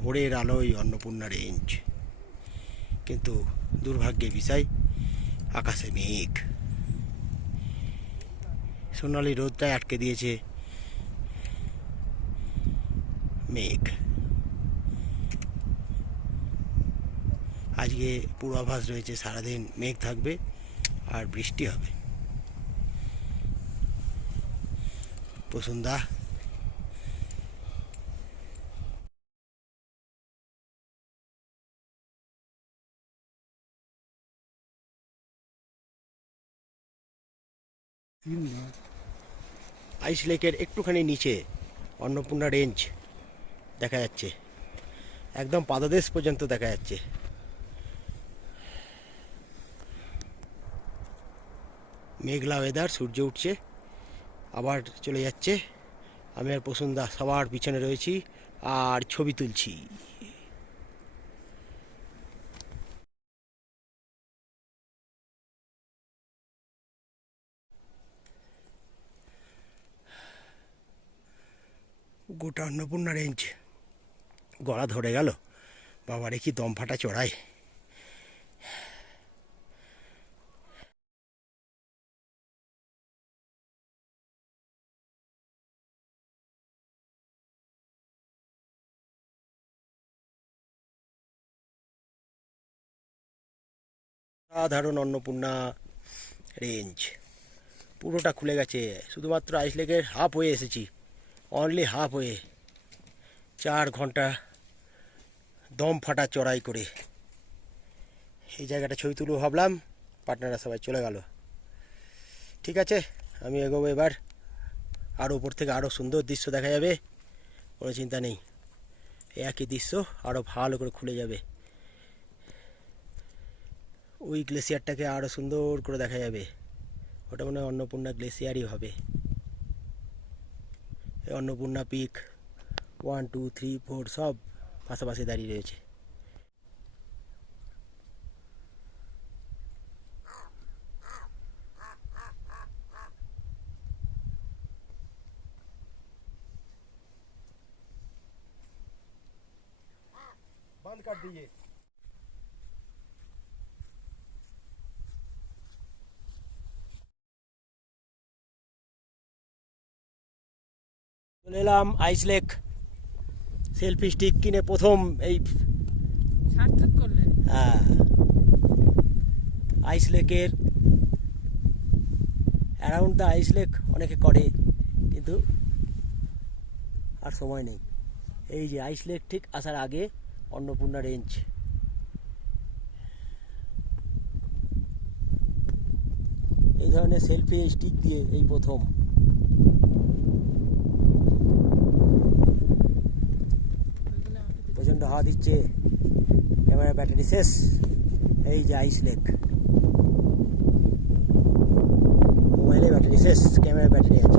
ভোরের আলোয় অন্নপূর্ণা রেঞ্জ, কিন্তু দুর্ভাগ্যের বিষয় আকাশে মেঘ। সোনালি রোদটাই আটকে দিয়েছে মেঘ। আজকে পূর্বাভাস রয়েছে সারাদিন মেঘ থাকবে আর বৃষ্টি হবে। প্রসন্দা আইস লেকের একটুখানি নিচে অন্নপূর্ণা রেঞ্জ দেখা যাচ্ছে, একদম পাদদেশ পর্যন্ত দেখা যাচ্ছে। মেঘলা ওয়েদার, সূর্য উঠছে আবার চলে যাচ্ছে। আমি আর প্রসন্দা সবার পিছনে রয়েছি আর ছবি তুলছি। গোটা অন্নপূর্ণা রেঞ্জ গলা ধরে গেল। বাবারে কি দম ফাটা চড়াই। সাধারণ অন্নপূর্ণা রেঞ্জ পুরোটা খুলে গেছে, শুধুমাত্র আইস লেকের হাফ হয়ে এসেছি, অনলি হাফ হয়ে। 4 ঘন্টা দম ফাটা চড়াই করে এই জায়গাটা ছবি তুলব ভাবলাম, পার্টনাররা সবাই চলে গেল। ঠিক আছে, আমি এগোবো এবার। আরও উপর থেকে আরও সুন্দর দৃশ্য দেখা যাবে, কোনো চিন্তা নেই। একই দৃশ্য আরও ভালো করে খুলে যাবে। ওই গ্লেসিয়ারটাকে আরও সুন্দর করে দেখা যাবে। ওটা মনে হয় অন্নপূর্ণা গ্লেসিয়ারই হবে। এই অন্নপূর্ণা পিক 1, 2, 3, 4 সব পাশাপাশি দাঁড়িয়ে রয়েছে। बंद कर दीजिए। চলে এলাম আইস লেক। সেলফি স্টিক কিনে প্রথম এই সার্থক করলে। হ্যাঁ, আইস লেকের অ্যারাউন্ড দ্য আইস লেক অনেকে করে, কিন্তু আর সময় নেই। এই যে আইস লেক ঠিক আসার আগে অন্নপূর্ণা রেঞ্জ। এই ধরনের সেলফি স্টিক দিয়ে এই প্রথম। প্রচণ্ড হাওয়া দিচ্ছে, ক্যামেরা ব্যাটারি শেষ। এই যে আইস লেক, মোবাইলে ব্যাটারি শেষ, ক্যামেরা ব্যাটারি আছে।